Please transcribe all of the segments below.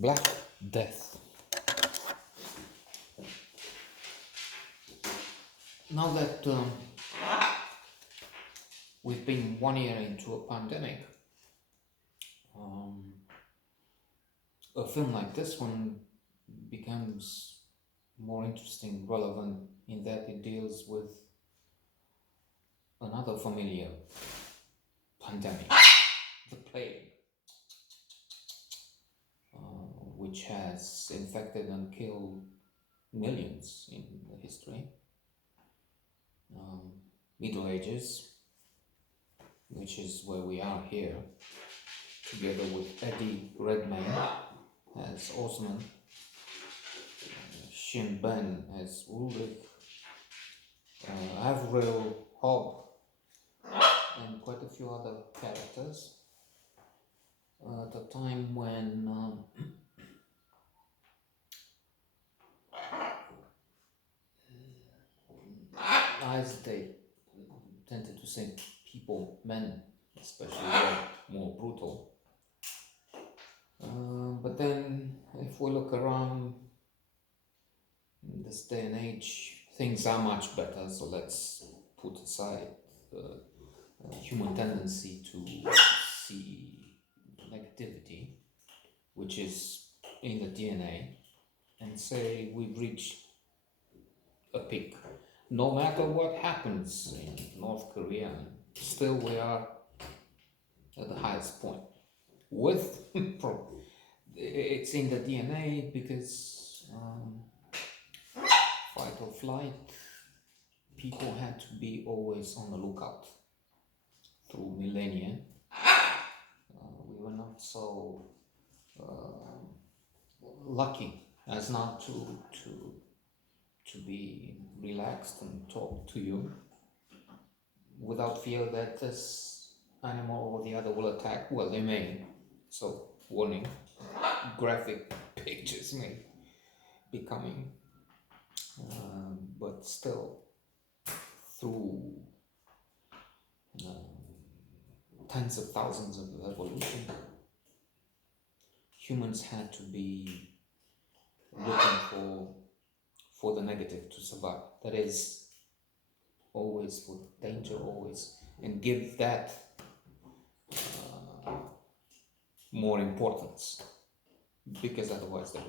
Black Death. Now that we've been 1 year into a pandemic, um, a film like this one becomes more interesting, relevant, in that it deals with another familiar pandemic, the plague, which has infected and killed millions in the history. Middle Ages, which is where we are here, together with Eddie Redmayne as Osman, Shin Ben as Ulrich, Avril Hobb, and quite a few other characters. At a time when as they tended to say, people, men especially, were more brutal. But then, if we look around in this day and age, things are much better. So let's put aside the human tendency to see negativity, which is in the DNA, and say we've reached a peak. No matter what happens in North Korea, still we are at the highest point. With it's in the DNA because fight or flight, people had to be always on the lookout through millennia. We were not so lucky as not to be relaxed and talk to you without fear that this animal or the other will attack. Well, they may. So, warning, graphic pictures may be coming. But still, through tens of thousands of evolution, humans had to be looking for the negative to survive. That is, always for danger, always, and give that more importance, because otherwise they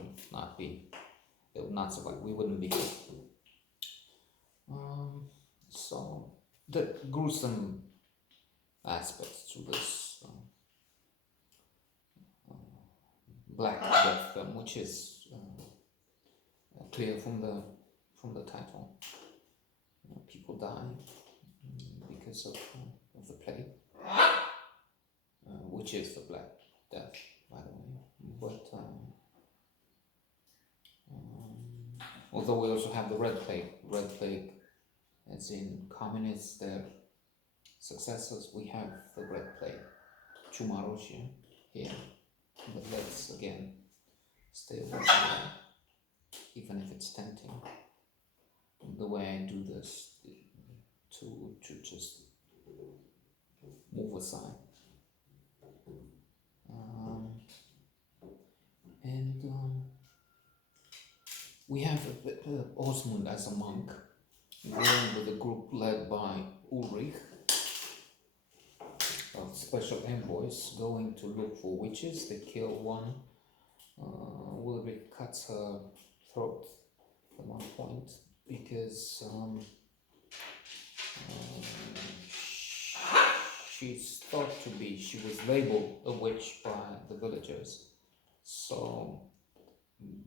would not survive. We wouldn't be here. So the gruesome aspects to this Black Death film, which is clear from the title. People die because of the plague, which is the Black Death, by the way. But although we also have the Red Plague, as in communists, their successors, we have the Red Plague, Chumaroshi, here. But let's again stay away from that, even if it's tempting. The way I do this, to just move aside. We have Osmund as a monk, going with a group led by Ulrich, of special envoys, going to look for witches. They kill one. Ulrich cuts her throat at one point because she's thought to be, she was labeled a witch by the villagers. So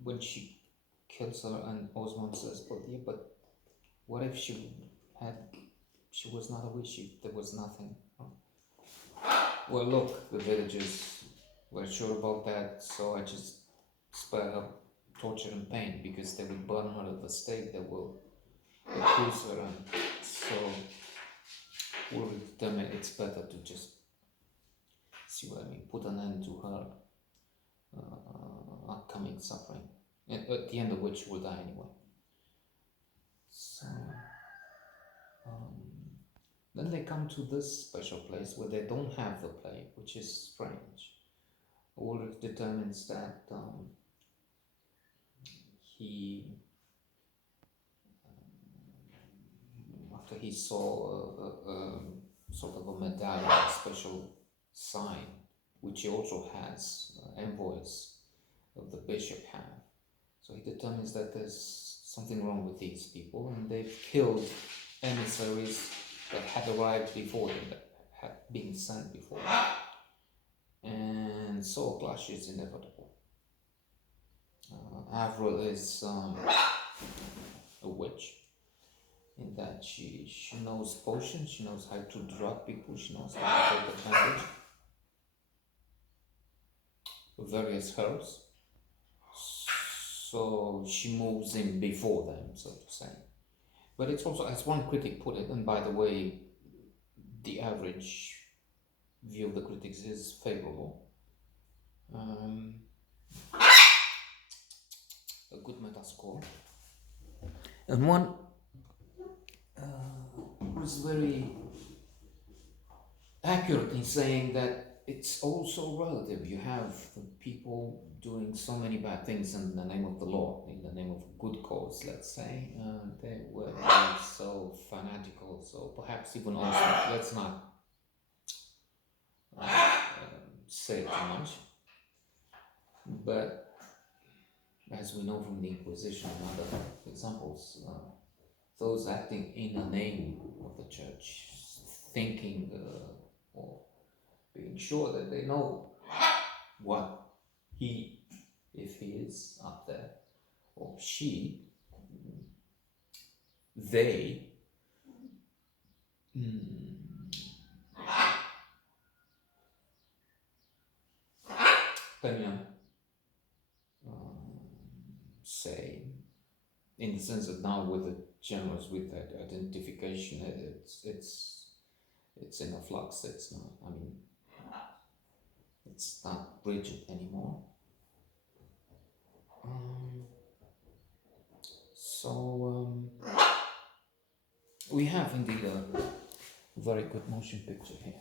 when she kills her, and Osmond says, but what if she was not a witch, there was nothing? Well, look, the villagers were sure about that, so I just spare her torture and pain, because they would burn her at the stake, they will accuse her, and so we'll determine it's better to just, see what I mean, put an end to her upcoming suffering, at the end of which she will die anyway. So then they come to this special place where they don't have the plague, which is strange. Ulrich determines that he, after he saw sort of a medallion, a special sign, which he also has, envoys of the bishop have. So he determines that there's something wrong with these people, and they've killed emissaries that had arrived before them, that had been sent before them. And so a clash is inevitable. Avril is a witch, in that she knows potions, she knows how to drug people, she knows how to take advantage of various herbs. So she moves in before them, so to say. But it's also, as one critic put it, and by the way, the average view of the critics is favorable. A good Metascore. And one was very accurate in saying that it's also relative. You have people doing so many bad things in the name of the law, in the name of good cause, let's say. They were so fanatical, so perhaps even also, let's not say it too much. But as we know from the Inquisition and other examples, those acting in the name of the church, thinking or being sure that they know what he, if he is up there, or she, they, can say, in the sense that now with the genres, with that identification, it's in a flux. It's not, I mean, it's not rigid anymore. We have indeed a very good motion picture here.